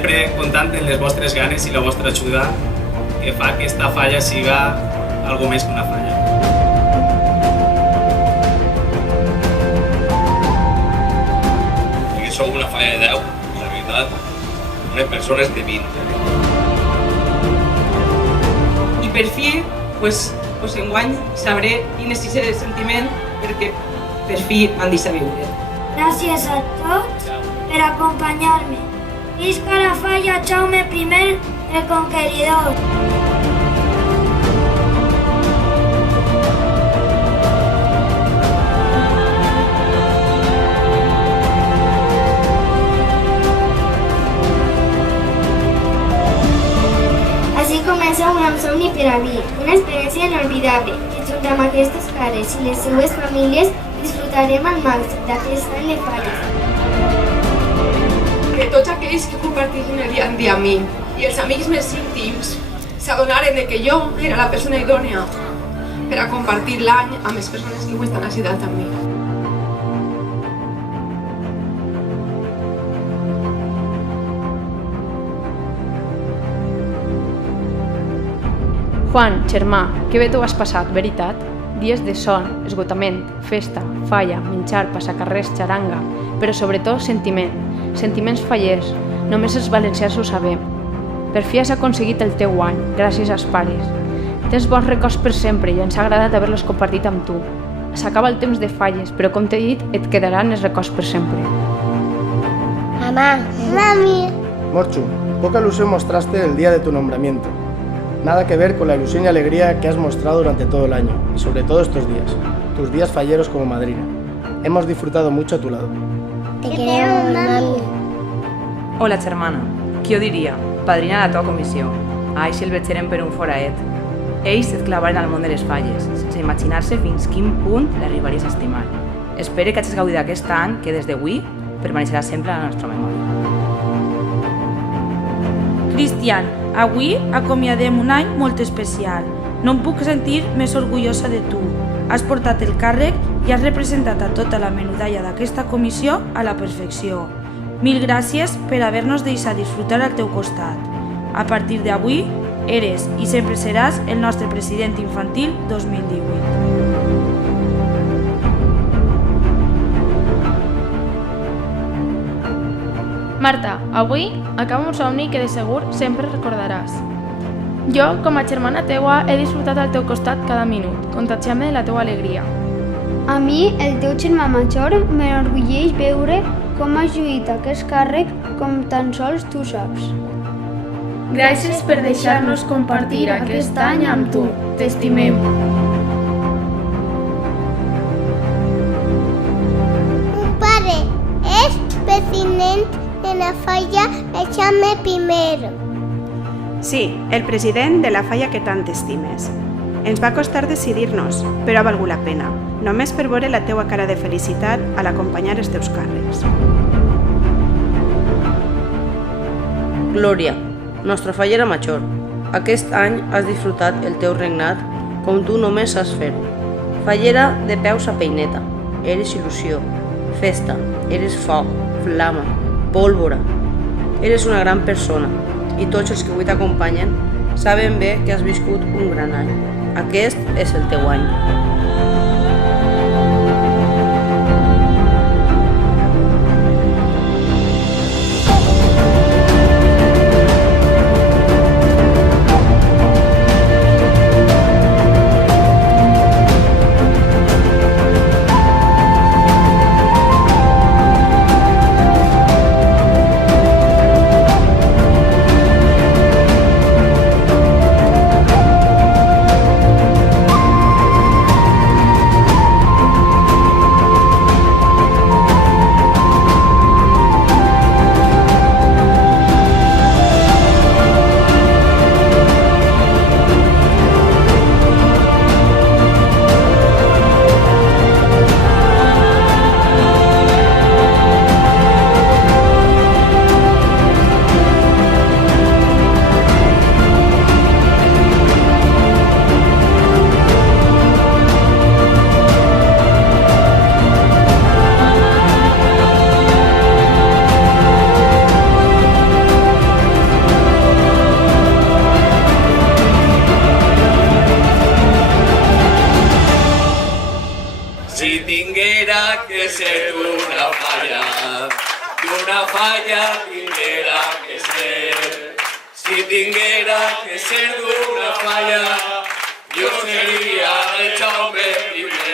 sempre comptant en les vostres ganes i la vostra ajuda, que fa que aquesta falla siga algo més que una falla. Que sou una falla de 10, la veritat, unes persones de 20. I per fi, pues enguany sabré quin és aquest sentiment perquè per fi m'han deixat viure. Gràcies a tots per acompanyar-me. Visca la falla Jaume I el Conqueridor. Així comença un gran somni per a mi, una experiència inolvidable, que junt amb aquestes cares i les seues famílies disfrutarem al màxim d'aquest any de falles. Que tots aquells que compartissin el dia en dia amb mi i els amics més íntims s'adonaren que jo era la persona idònia per a compartir l'any amb les persones que ho estan ajudant amb mi. Juan, germà, que bé t'ho has passat, veritat? Dies de son, esgotament, festa, falla, menjar, passacarrers, xaranga, però sobretot sentiment. Sentiments fallers, només els valencians ho sabem. Per fi has aconseguit el teu any, gràcies als pares. Tens bons records per sempre i ens ha agradat haver-los compartit amb tu. S'acaba el temps de falles, però com t'he dit, et quedaran els records per sempre. Mamá, mami. Morchu, poca ilusión mostraste el día de tu nombramiento. Nada que ver con la ilusión y alegría que has mostrado durante todo el año, y sobre todo estos días, tus días falleros como madrina. Hemos disfrutado mucho a tu lado. Te queremos, mami. Hola, germana. Qui ho diria? Padrina de la teva comissió. Ai, si el veig per un foraet. Ells et clavaren al món de les falles, sense imaginar-se fins quin punt l'arribaries a estimar. Espero que hagis gaudit d'aquest any que des d'avui permanecerà sempre a la nostra memòria. Cristian, avui acomiadem un any molt especial. No em puc sentir més orgullosa de tu. Has portat el càrrec i has representat a tota la menudalla d'aquesta comissió a la perfecció. Mil gràcies per haver-nos deixat disfrutar al teu costat. A partir d'avui, eres i sempre seràs el nostre president infantil 2018. Marta, avui acaba un somni que de segur sempre recordaràs. Jo, com a germana teua, he disfrutat al teu costat cada minut, contagiant-me de la teua alegria. A mi, el teu germà major, m'enorgulleix veure com has lluït aquest càrrec com tan sols tu saps. Gràcies per deixar-nos compartir aquest any amb tu. T'estimem. Un pare és president de la falla Jaume I. Sí, el president de la falla que tant estimes. Ens va costar decidir-nos, però ha valgut la pena, només per veure la teua cara de felicitat al acompanyar els teus càrrecs. Glòria, nostra fallera major, aquest any has disfrutat el teu regnat com tu només saps fer-ho. Fallera de peus a peineta, eres il·lusió, festa, eres foc, flama, pólvora. Eres una gran persona i tots els que avui t'acompanyen saben bé que has viscut un gran any. Aquest és el teu any. que ser d'una falla tinguera que ser. Si tinguera que ser d'una falla, jo seria el Jaume I.